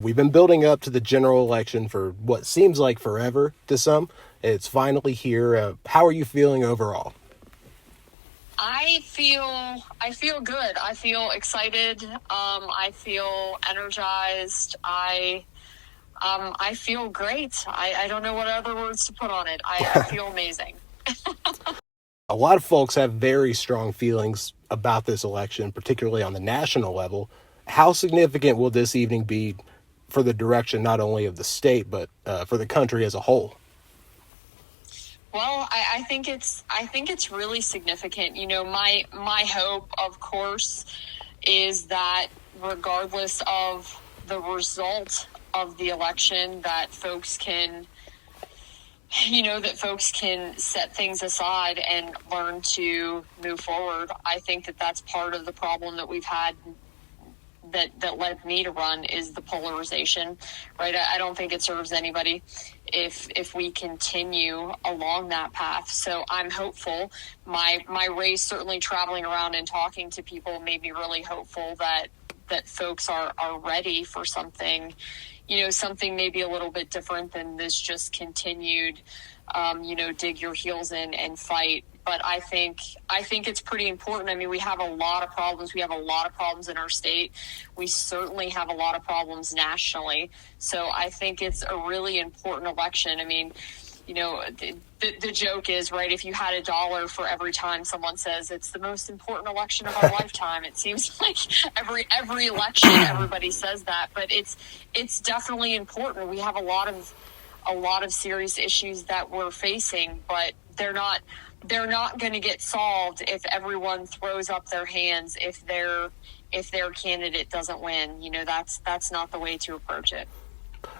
We've been building up to the general election for what seems like forever to some. It's finally here. How are you feeling overall? I feel good. I feel excited. I feel energized. I feel great. I don't know what other words to put on it. I feel amazing. A lot of folks have very strong feelings about this election, particularly on the national level. How significant will this evening be for the direction not only of the state, but for the country as a whole? Well, I think it's really significant. You know, my hope, of course, is that regardless of the result of the election, that folks can set things aside and learn to move forward. I think that that's part of the problem that we've had that led me to run is the polarization, right? I don't think it serves anybody if we continue along that path. So I'm hopeful. My race, certainly traveling around and talking to people, made me really hopeful that folks are ready for something, something maybe a little bit different than this just continued, dig your heels in and fight. But I think it's pretty important. I mean, we have a lot of problems. We have a lot of problems in our state. We certainly have a lot of problems nationally. So I think it's a really important election. I mean, the joke is, right, if you had $1 for every time someone says it's the most important election of our lifetime, it seems like every election everybody says that, but it's definitely important. We have a lot of serious issues that we're facing, but they're not going to get solved if everyone throws up their hands if their candidate doesn't win. That's not the way to approach it.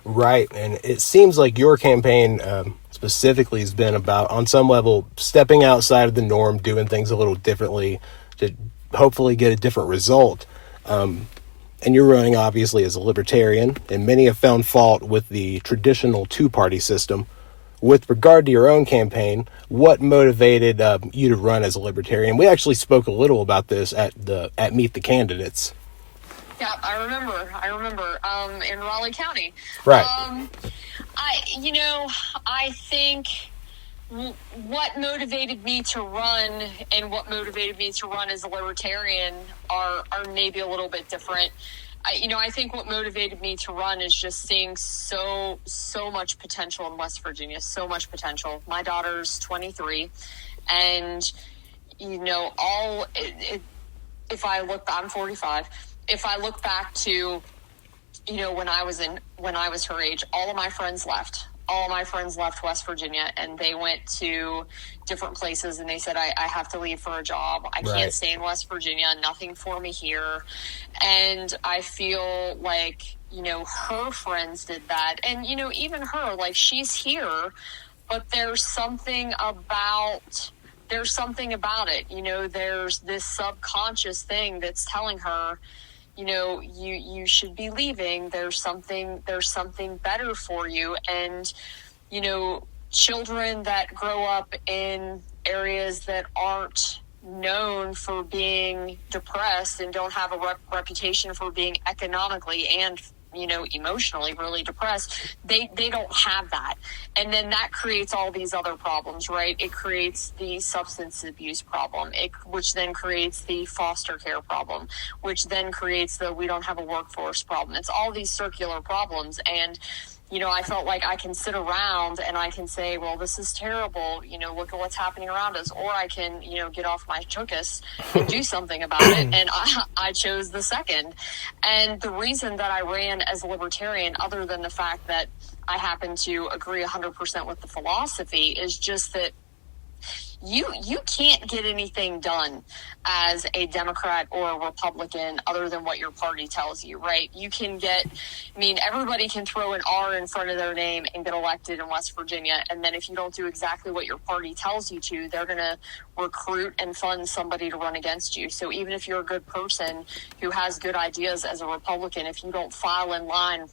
Right. And it seems like your campaign specifically has been about, on some level, stepping outside of the norm, doing things a little differently to hopefully get a different result. And you're running, obviously, as a libertarian, and many have found fault with the traditional two-party system. With regard to your own campaign, what motivated you to run as a libertarian? We actually spoke a little about this at Meet the Candidates. Yeah, I remember. In Raleigh County. Right. I think what motivated me to run and what motivated me to run as a libertarian are maybe a little bit different. I think what motivated me to run is just seeing so much potential in West Virginia, so much potential. My daughter's 23, and if I look, I'm 45. If I look back to, when I was her age, all of my friends left. All of my friends left West Virginia, and they went to different places, and they said, I have to leave for a job. I can't stay in West Virginia. Nothing for me here. And I feel like, her friends did that. And, even her, like, she's here, but there's something about it. There's this subconscious thing that's telling her, you should be leaving. There's something better for you. And, children that grow up in areas that aren't known for being depressed and don't have a reputation for being economically and emotionally really depressed, they don't have that. And then that creates all these other problems, right? It creates the substance abuse problem, which then creates the foster care problem, which then creates the we don't have a workforce problem. It's all these circular problems. And I felt like I can sit around and I can say, well, this is terrible. Look at what's happening around us. Or I can, get off my chookus and do something about it. And I chose the second. And the reason that I ran as a libertarian, other than the fact that I happen to agree 100% with the philosophy, is just that you can't get anything done as a Democrat or a Republican other than what your party tells you, right? Everybody can throw an R in front of their name and get elected in West Virginia. And then if you don't do exactly what your party tells you to, they're going to recruit and fund somebody to run against you. So even if you're a good person who has good ideas as a Republican, if you don't file in line,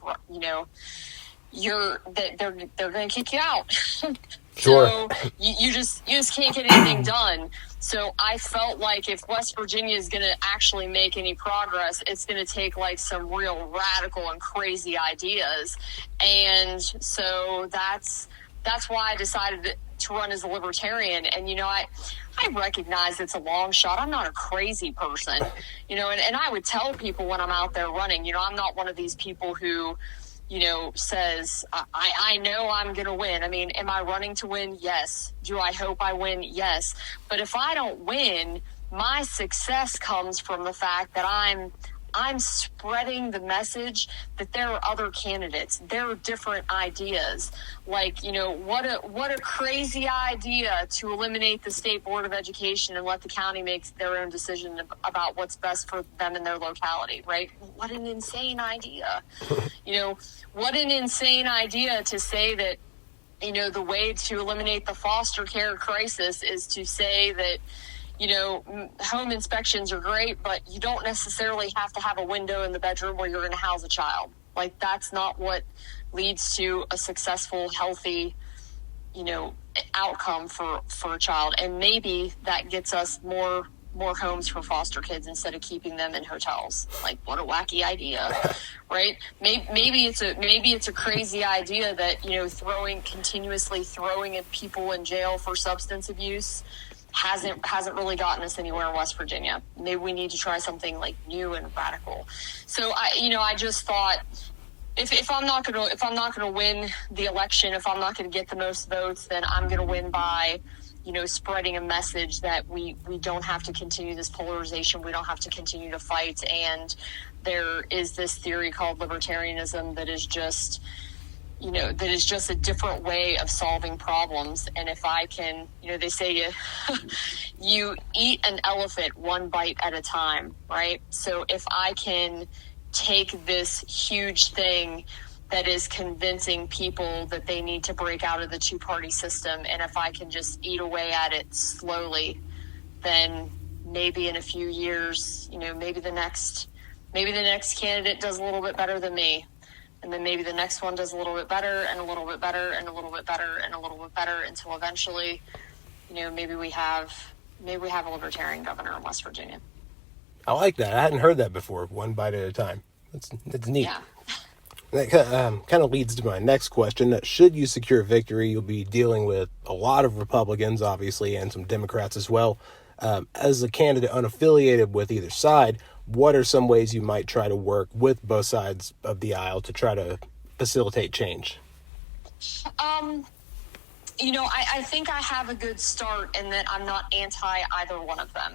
they're going to kick you out. Sure. So you just can't get anything done. So I felt like if West Virginia is going to actually make any progress, it's going to take like some real radical and crazy ideas. And so that's why I decided to run as a Libertarian. And, I recognize it's a long shot. I'm not a crazy person, and I would tell people when I'm out there running, I'm not one of these people who, says, I know I'm going to win. I mean, am I running to win? Yes. Do I hope I win? Yes. But if I don't win, my success comes from the fact that I'm spreading the message that there are other candidates. There are different ideas. Like, what a crazy idea to eliminate the State Board of Education and let the county make their own decision about what's best for them in their locality, right? What an insane idea. What an insane idea to say that, the way to eliminate the foster care crisis is to say that, home inspections are great, but you don't necessarily have to have a window in the bedroom where you're going to house a child. Like, that's not what leads to a successful, healthy, outcome for a child. And maybe that gets us more homes for foster kids instead of keeping them in hotels. Like, what a wacky idea, right? Maybe it's a crazy idea that, continuously throwing people in jail for substance abuse hasn't really gotten us anywhere in West Virginia. Maybe we need to try something like new and radical. So I just thought, if I'm not gonna win the election, if I'm not gonna get the most votes, then I'm gonna win by, spreading a message that we don't have to continue this polarization. We don't have to continue to fight. And there is this theory called libertarianism that is just a different way of solving problems. And if I can, they say you eat an elephant one bite at a time, right? So if I can take this huge thing that is convincing people that they need to break out of the two-party system, and if I can just eat away at it slowly, then maybe in a few years, maybe the next candidate does a little bit better than me. And then maybe the next one does a little bit better and a little bit better and a little bit better and a little bit better until eventually, maybe we have a libertarian governor in West Virginia. I like that. I hadn't heard that before. One bite at a time. That's neat. Yeah. That kind of leads to my next question. Should you secure victory, you'll be dealing with a lot of Republicans, obviously, and some Democrats as well. As a candidate unaffiliated with either side, what are some ways you might try to work with both sides of the aisle to try to facilitate change? I think I have a good start in that I'm not anti either one of them,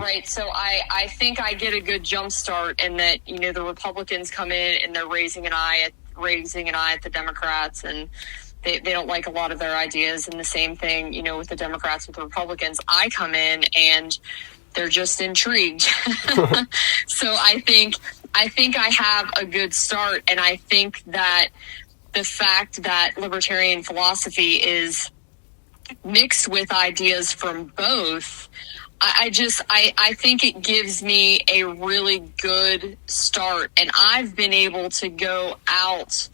right? So I think I get a good jump start in that, the Republicans come in and they're raising an eye at the Democrats, and they don't like a lot of their ideas. And the same thing, with the Democrats, with the Republicans, I come in and they're just intrigued. So I think I have a good start. And I think that the fact that libertarian philosophy is mixed with ideas from both, I think it gives me a really good start. And I've been able to go out,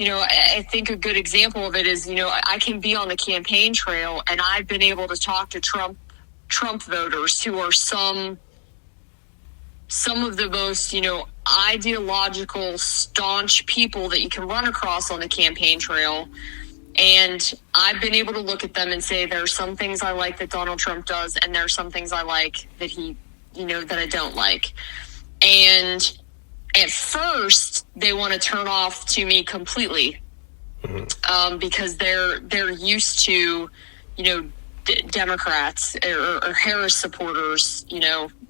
I think a good example of it is, I can be on the campaign trail and I've been able to talk to Trump voters who are some of the most, ideological, staunch people that you can run across on the campaign trail. And I've been able to look at them and say, there are some things I like that Donald Trump does, and there are some things I like that he, that I don't like. And at first, they want to turn off to me completely, because they're used to, Democrats or Harris supporters,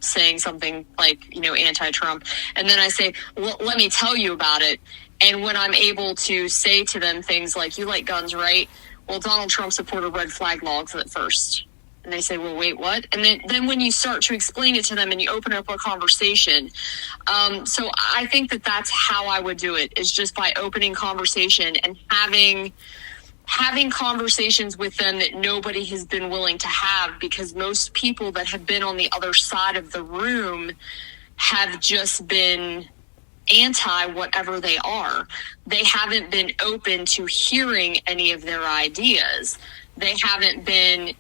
saying something like, anti-Trump. And then I say, well, let me tell you about it. And when I'm able to say to them things like, you like guns, right? Well, Donald Trump supported red flag laws at first. And they say, well, wait, what? And then when you start to explain it to them and you open up a conversation. So I think that that's how I would do it, is just by opening conversation and having conversations with them that nobody has been willing to have, because most people that have been on the other side of the room have just been anti whatever they are. They haven't been open to hearing any of their ideas. They haven't been,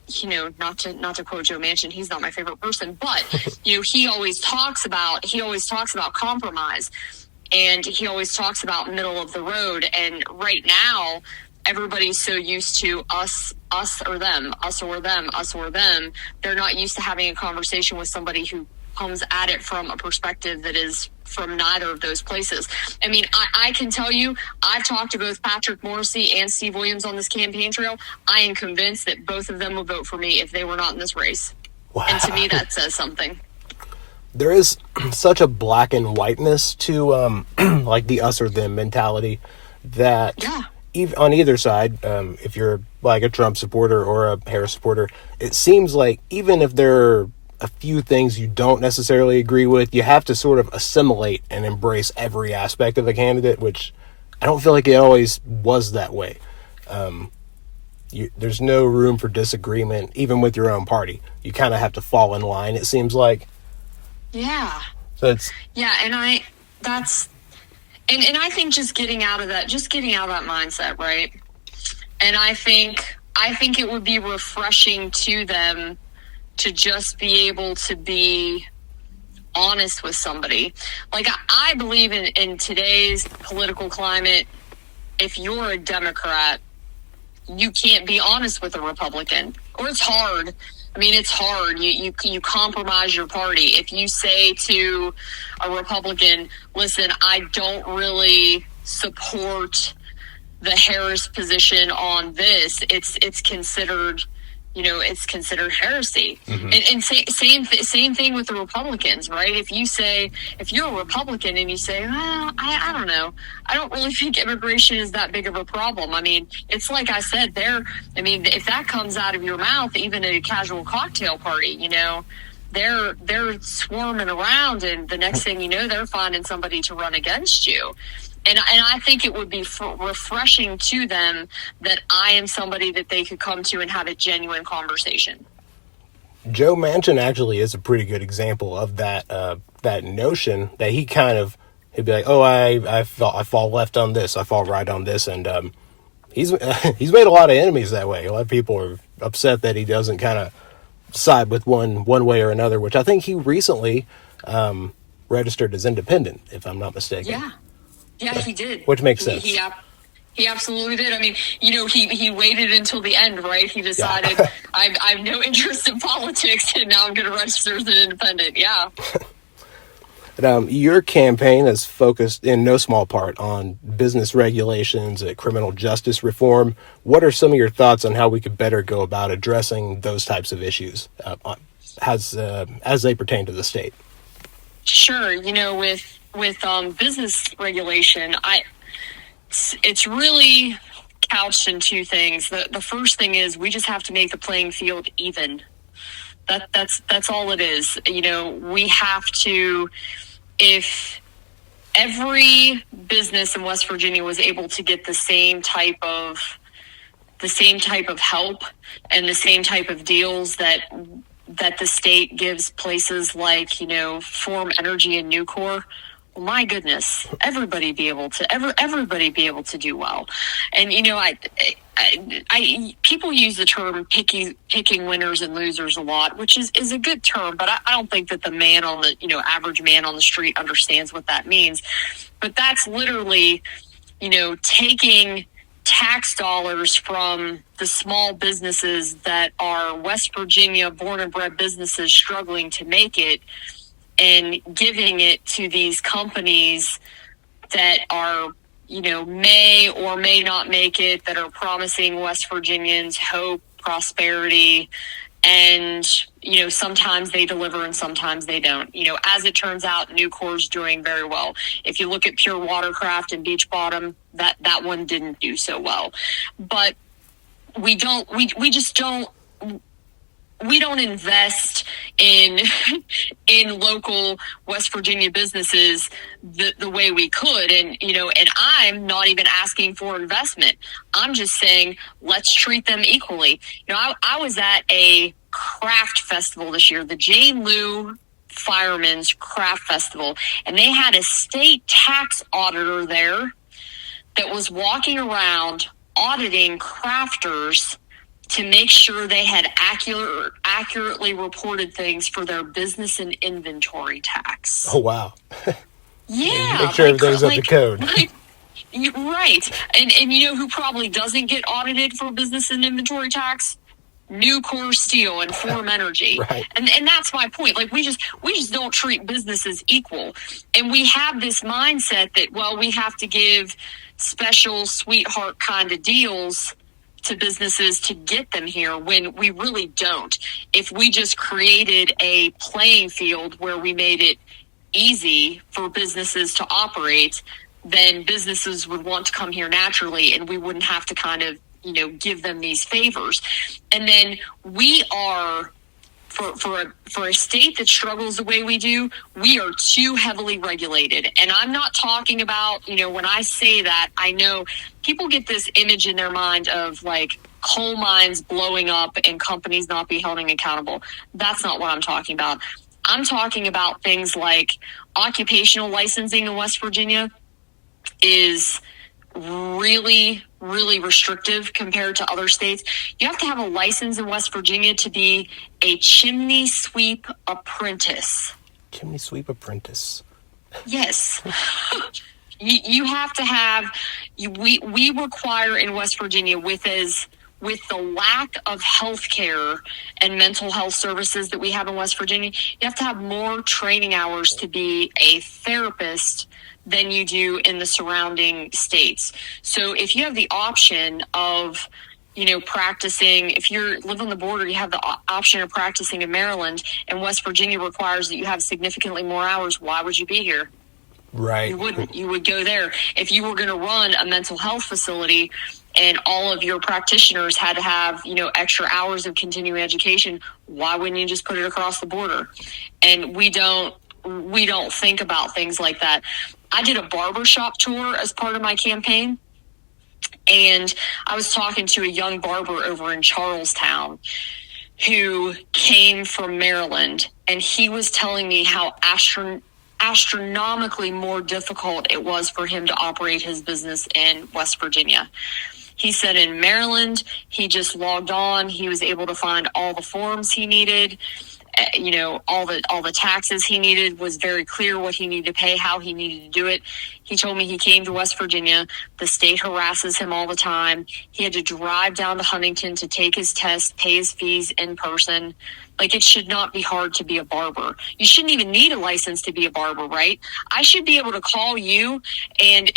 not to quote Joe Manchin, he's not my favorite person, but he always talks about compromise, and he always talks about middle of the road. And right now, everybody's so used to us or them, us or them, us or them. They're not used to having a conversation with somebody who comes at it from a perspective that is from neither of those places. I mean, I can tell you, I've talked to both Patrick Morrissey and Steve Williams on this campaign trail. I am convinced that both of them would vote for me if they were not in this race. Wow. And to me, that says something. There is such a black and whiteness to like the us or them mentality that on either side, if you're like a Trump supporter or a Harris supporter, it seems like even if there are a few things you don't necessarily agree with, you have to sort of assimilate and embrace every aspect of the candidate, which I don't feel like it always was that way. There's no room for disagreement, even with your own party. You kind of have to fall in line, it seems like. Yeah. So it's... Yeah, and I think just getting out of that mindset, right? And I think it would be refreshing to them to just be able to be honest with somebody. Like, I believe in today's political climate, if you're a Democrat, you can't be honest with a Republican. Or it's hard. I mean, it's hard. You compromise your party. If you say to a Republican, listen, I don't really support the Harris position on this, it's considered... it's considered heresy. Mm-hmm. And same thing with the Republicans, right? If you're a Republican and you say, well, I don't know, I don't really think immigration is that big of a problem. I mean, it's like I said there, if that comes out of your mouth, even at a casual cocktail party, they're swarming around, and the next thing you know, they're finding somebody to run against you. And I think it would be refreshing to them that I am somebody that they could come to and have a genuine conversation. Joe Manchin actually is a pretty good example of that that notion that he'd be like, oh, I fall left on this, I fall right on this, and he's made a lot of enemies that way. A lot of people are upset that he doesn't kind of side with one way or another, which I think he recently registered as independent, if I'm not mistaken. Yeah, he did. Which makes sense. He absolutely did. I mean, he waited until the end, right? He decided, I have no interest in politics, and now I'm going to register as an independent. Yeah. Your campaign is focused in no small part on business regulations and criminal justice reform. What are some of your thoughts on how we could better go about addressing those types of issues as they pertain to the state? Sure. With business regulation, it's really couched in two things. The first thing is we just have to make the playing field even. That's all it is. We have to, if every business in West Virginia was able to get the same type of help and the same type of deals that the state gives places like, Form Energy and Nucor, well, my goodness, everybody be able to do well. And, people use the term picking winners and losers a lot, which is a good term, but I don't think that the man on the, average man on the street understands what that means. But that's literally, taking tax dollars from the small businesses that are West Virginia born and bred businesses struggling to make it, and giving it to these companies that are, may or may not make it, that are promising West Virginians hope, prosperity, and, sometimes they deliver and sometimes they don't. As it turns out, Nucor's doing very well. If you look at Pure Watercraft and Beach Bottom, that one didn't do so well. But we don't invest in local West Virginia businesses the way we could. And, and I'm not even asking for investment. I'm just saying, let's treat them equally. I was at a craft festival this year, the Jane Lou Fireman's Craft Festival, and they had a state tax auditor there that was walking around auditing crafters to make sure they had accurately reported things for their business and inventory tax. Oh, wow. Yeah. Make sure everything's up to code. Right. And you know who probably doesn't get audited for business and inventory tax? Nucor Steel and Form Energy. Right. And that's my point. Like, we just don't treat businesses equal. And we have this mindset that, well, we have to give special sweetheart kind of deals to businesses to get them here, when we really don't. If we just created a playing field where we made it easy for businesses to operate, then businesses would want to come here naturally, and we wouldn't have to kind of, you know, give them these favors. And then we are, for a state that struggles the way we do, we are too heavily regulated. And I'm not talking about, you know, when I say that, I know people get this image in their mind of like coal mines blowing up and companies not be held accountable. That's not what I'm talking about. I'm talking about things like occupational licensing in West Virginia is really, really restrictive compared to other states. You have to have a license in West Virginia to be a chimney sweep apprentice. Chimney sweep apprentice. Yes. You have to have, we require in West Virginia, with the lack of health care and mental health services that we have in West Virginia, you have to have more training hours to be a therapist than you do in the surrounding states. So if you have the option of, you know, practicing, if you live on the border, you have the option of practicing in Maryland, and West Virginia requires that you have significantly more hours, why would you be here? Right. You wouldn't. You would go there. If you were going to run a mental health facility and all of your practitioners had to have, you know, extra hours of continuing education, why wouldn't you just put it across the border? And we don't think about things like that. I did a barbershop tour as part of my campaign, and I was talking to a young barber over in Charlestown who came from Maryland, and he was telling me how astronomically more difficult it was for him to operate his business in West Virginia. He said in Maryland, he just logged on. He was able to find all the forms he needed. You know, all the taxes he needed, was very clear what he needed to pay, how he needed to do it. He told me he came to West Virginia. The state harasses him all the time. He had to drive down to Huntington to take his test, pay his fees in person. Like, it should not be hard to be a barber. You shouldn't even need a license to be a barber, right? I should be able to call you and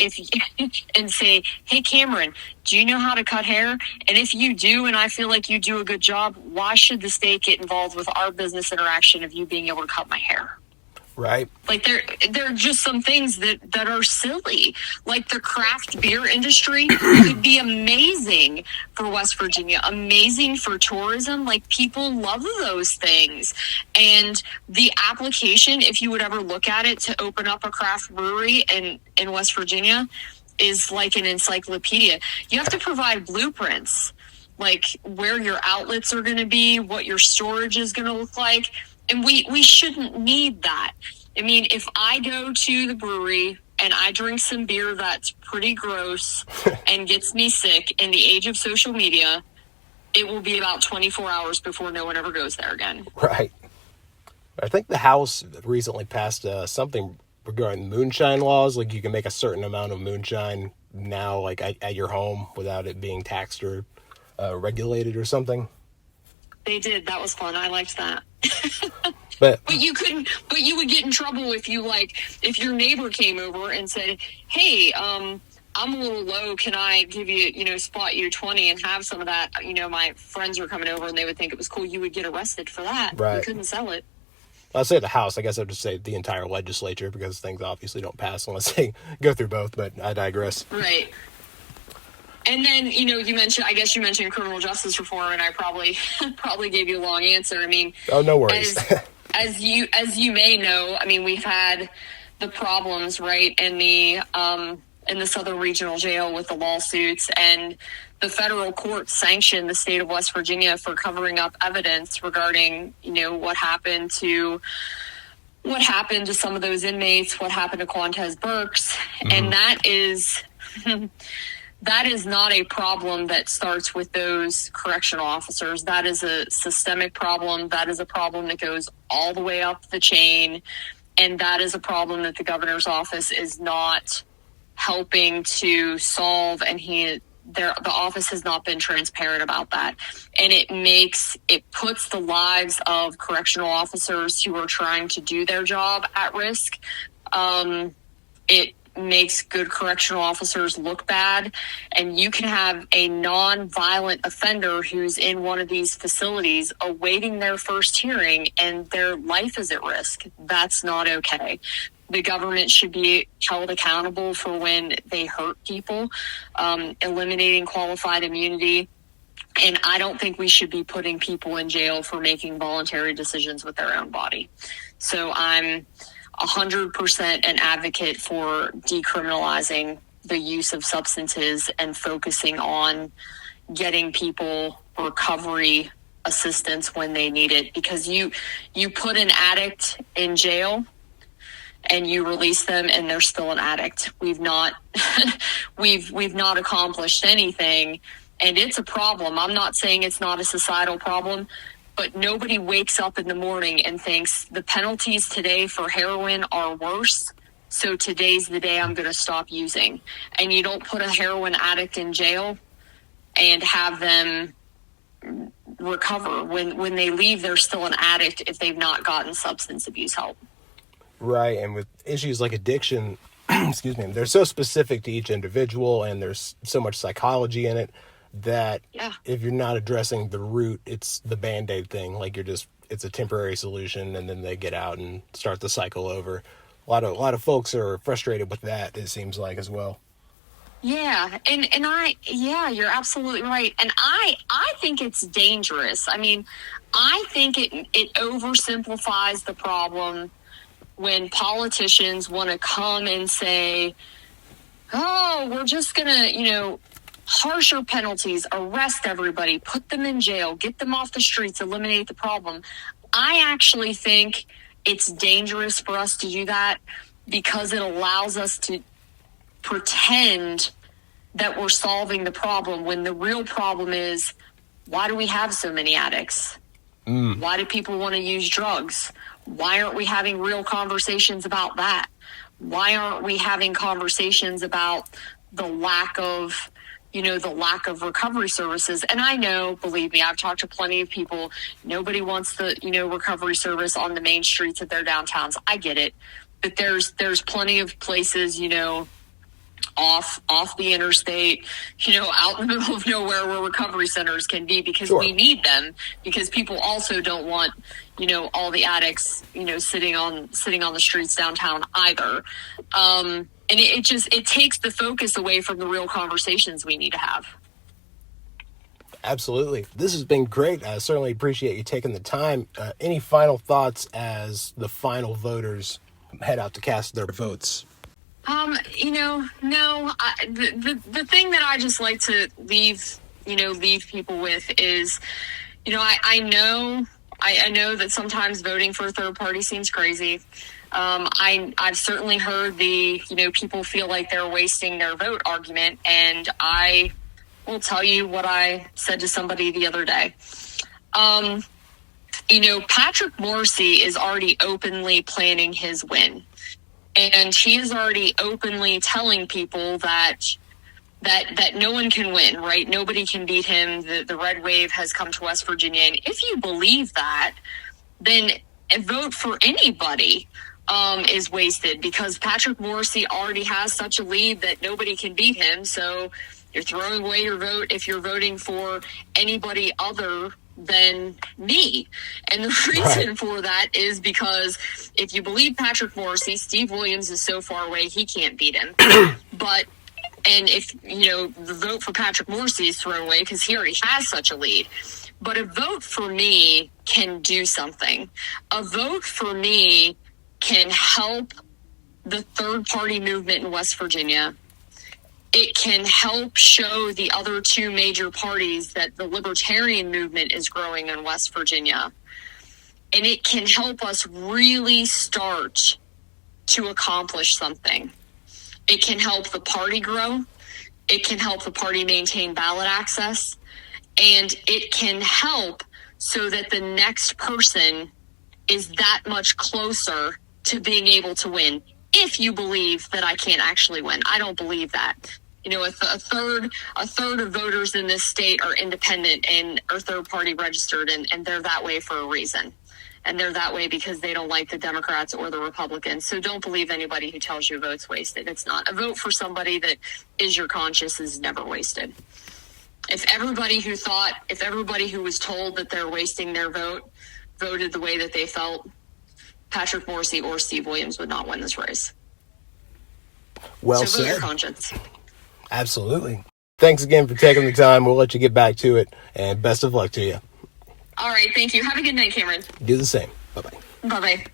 say, hey, Cameron, do you know how to cut hair? And if you do, and I feel like you do a good job, why should the state get involved with our business interaction of you being able to cut my hair? Right. Like, there are just some things that are silly. Like, the craft beer industry could be amazing for West Virginia, amazing for tourism. Like, people love those things. And the application, if you would ever look at it, to open up a craft brewery in West Virginia is like an encyclopedia. You have to provide blueprints, like where your outlets are going to be, what your storage is going to look like. And we shouldn't need that. I mean, if I go to the brewery and I drink some beer that's pretty gross and gets me sick in the age of social media, it will be about 24 hours before no one ever goes there again. Right. I think the House recently passed something regarding moonshine laws. Like, you can make a certain amount of moonshine now, like at your home, without it being taxed or regulated or something. They did. That was fun. I liked that. But you couldn't. But you would get in trouble if your neighbor came over and said, "Hey, I'm a little low. Can I give you, spot you 20 and have some of that? My friends are coming over and they would think it was cool." You would get arrested for that. Right. You couldn't sell it. I'll say the House. I guess I'd just say the entire legislature, because things obviously don't pass unless they go through both. But I digress. Right. And then, you mentioned criminal justice reform, and I probably gave you a long answer. I mean, oh, no worries. As you may know, I mean, we've had the problems, right, in the Southern Regional Jail with the lawsuits, and the federal court sanctioned the state of West Virginia for covering up evidence regarding, what happened to what happened to some of those inmates, what happened to Quantez Burks, and that is not a problem that starts with those correctional officers. That is a systemic problem. That is a problem that goes all the way up the chain, and that is a problem that the governor's office is not helping to solve, and the office has not been transparent about that. And it puts the lives of correctional officers who are trying to do their job at risk. It makes good correctional officers look bad, and you can have a non-violent offender who's in one of these facilities awaiting their first hearing and their life is at risk. That's not okay. The government should be held accountable for when they hurt people, eliminating qualified immunity. And I don't think we should be putting people in jail for making voluntary decisions with their own body. So I'm 100% an advocate for decriminalizing the use of substances and focusing on getting people recovery assistance when they need it. Because you put an addict in jail and you release them and they're still an addict. We've not accomplished anything, and it's a problem. I'm not saying it's not a societal problem, but nobody wakes up in the morning and thinks the penalties today for heroin are worse, so today's the day I'm going to stop using. And you don't put a heroin addict in jail and have them recover. When they leave, they're still an addict if they've not gotten substance abuse help. Right, and with issues like addiction, excuse me, they're so specific to each individual, and there's so much psychology in it that if you're not addressing the root, it's the Band-Aid thing. Like it's a temporary solution, and then they get out and start the cycle over. A lot of folks are frustrated with that, it seems like, as well. Yeah, you're absolutely right. And I think it's dangerous. I mean, I think it oversimplifies the problem when politicians want to come and say, oh, we're just going to, harsher penalties, arrest everybody, put them in jail, get them off the streets, eliminate the problem. I actually think it's dangerous for us to do that because it allows us to pretend that we're solving the problem when the real problem is, why do we have so many addicts? Why do people want to use drugs? Why aren't we having real conversations about that? Why aren't we having conversations about the lack of recovery services? And I know, believe me, I've talked to plenty of people. Nobody wants the, recovery service on the main streets of their downtowns. I get it. But there's plenty of places, off the interstate, out in the middle of nowhere where recovery centers can be, because we need them, because people also don't want, all the addicts, sitting on the streets downtown either. And it takes the focus away from the real conversations we need to have. Absolutely. This has been great. I certainly appreciate you taking the time. Any final thoughts as the final voters head out to cast their votes? No. The thing that I just like to leave people with is, I know that sometimes voting for a third party seems crazy. I've certainly heard the, people feel like they're wasting their vote argument. And I will tell you what I said to somebody the other day. Patrick Morrissey is already openly planning his win. And he is already openly telling people that no one can win, right? Nobody can beat him. The red wave has come to West Virginia. And if you believe that, then a vote for anybody is wasted, because Patrick Morrissey already has such a lead that nobody can beat him. So you're throwing away your vote if you're voting for anybody other than me. And the reason for that is because if you believe Patrick Morrissey, Steve Williams is so far away, he can't beat him. And if, the vote for Patrick Morrissey is thrown away because he already has such a lead. But a vote for me can do something. A vote for me can help the third party movement in West Virginia. It can help show the other two major parties that the Libertarian movement is growing in West Virginia. and it can help us really start to accomplish something. It can help the party grow. It can help the party maintain ballot access. And it can help so that the next person is that much closer to being able to win. If you believe that I can't actually win. I don't believe that. You know, a third of voters in this state are independent and are third party registered, and they're that way for a reason. And they're that way because they don't like the Democrats or the Republicans. So don't believe anybody who tells you a vote's wasted. It's not. A vote for somebody that is your conscience is never wasted. If everybody who was told that they're wasting their vote voted the way that they felt, Patrick Morrissey or Steve Williams would not win this race. Well so vote your said. conscience. Absolutely. Thanks again for taking the time. We'll let you get back to it, and best of luck to you. All right, thank you. Have a good night, Cameron. Do the same. Bye-bye. Bye-bye.